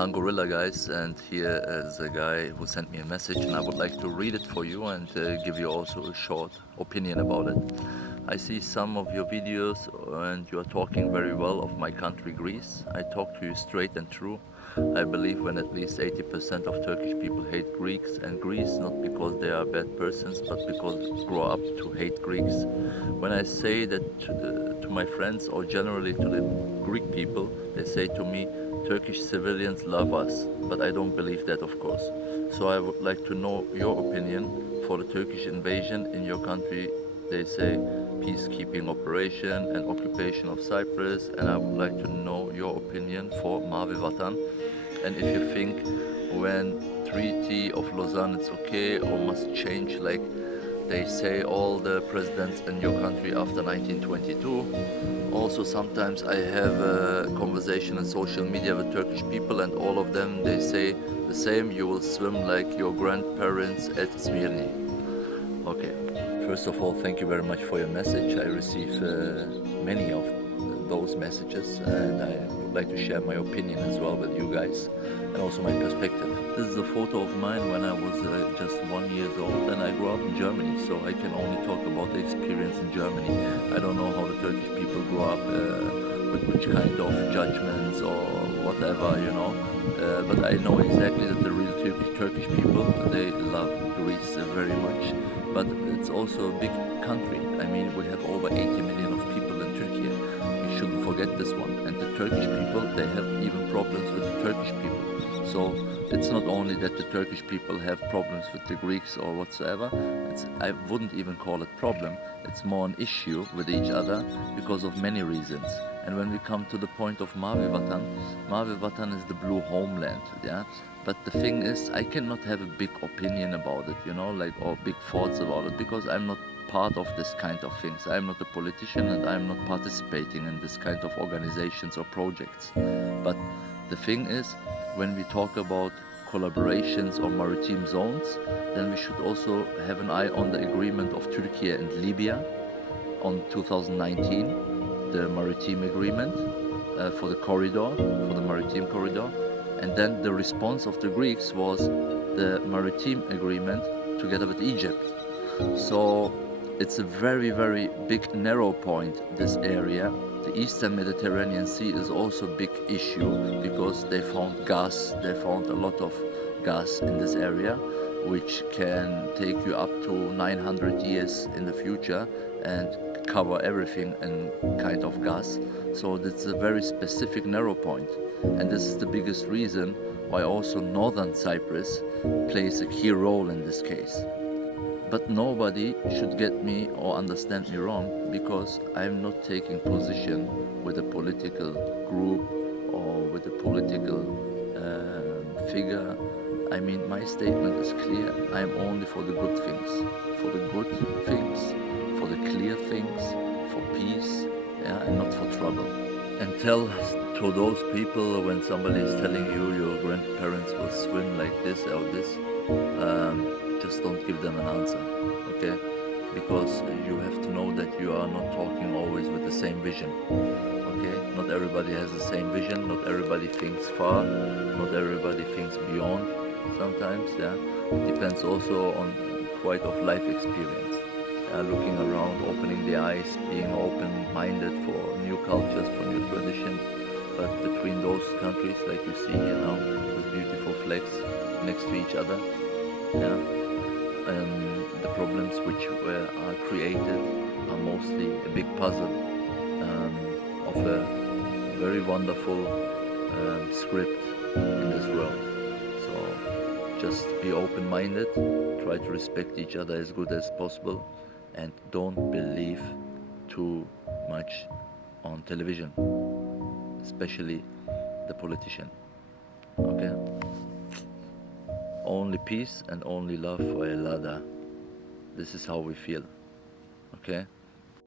Khan Gorilla, guys, and here is a guy who sent me a message, and I would like to read it for you and give you also a short opinion about it. I see some of your videos and you are talking very well of my country, Greece. I talk to you straight and true. I believe when at least 80% of Turkish people hate Greeks and Greece, not because they are bad persons, but because they grow up to hate Greeks. When I say that to my friends or generally to the Greek people, they say to me, Turkish civilians love us, but I don't believe that, of course. So I would like to know your opinion for the Turkish invasion in your country. They say peacekeeping operation and occupation of Cyprus, and I would like to know your opinion for Mavi Vatan, and if you think when Treaty of Lausanne it's okay or must change like they say all the presidents in your country after 1922. Also sometimes I have a conversation on social media with Turkish people and all of them they say the same, you will swim like your grandparents at Smyrni. Okay, first of all, thank you very much for your message. I receive many of those messages and I would like to share my opinion as well with you guys and also my perspective. This is a photo of mine when I was just 1 year old and I grew up in Germany, so I can only talk about the experience in Germany. I don't know how the Turkish people grow up, with which kind of judgments or whatever, you know. But I know exactly that the real Turkish people, they love Greece very much. But it's also a big country. I mean, we have over 80 million of people in Turkey. We shouldn't forget this one. And the Turkish people, they have even problems with the Turkish people. So it's not only that the Turkish people have problems with the Greeks or whatsoever. I wouldn't even call it problem. It's more an issue with each other because of many reasons. And when we come to the point of Mavi Vatan is the blue homeland, yeah. But the thing is, I cannot have a big opinion about it, you know, like, or big thoughts about it, because I'm not part of this kind of things. I'm not a politician and I'm not participating in this kind of organizations or projects. But the thing is, when we talk about collaborations or maritime zones, then we should also have an eye on the agreement of Türkiye and Libya on 2019, the maritime agreement for the corridor, for the maritime corridor. And then the response of the Greeks was the maritime agreement together with Egypt. So it's a very, very big narrow point, this area. The Eastern Mediterranean Sea is also a big issue because they found gas, they found a lot of gas in this area, which can take you up to 900 years in the future and cover everything in kind of gas. So it's a very specific narrow point. And this is the biggest reason why also Northern Cyprus plays a key role in this case. But nobody should get me or understand me wrong, because I'm not taking position with a political group or with a political figure. I mean, my statement is clear. I'm only for the good things, for the good things, for the clear things, for peace, yeah, and not for trouble. And tell to those people when somebody is telling you your grandparents will swim like this or this, just don't give them an answer, okay? Because you have to know that you are not talking always with the same vision, okay? Not everybody has the same vision, not everybody thinks far, not everybody thinks beyond sometimes, yeah? It depends also on quite of life experience. Looking around, opening the eyes, being open-minded for new cultures, for new tradition. But between those countries, like you see here now, with beautiful flags next to each other, yeah, the problems which are created are mostly a big puzzle of a very wonderful script in this world. So just be open-minded, try to respect each other as good as possible, and don't believe too much on television, especially the politician, okay? Only peace and only love for Elada. This is how we feel, okay?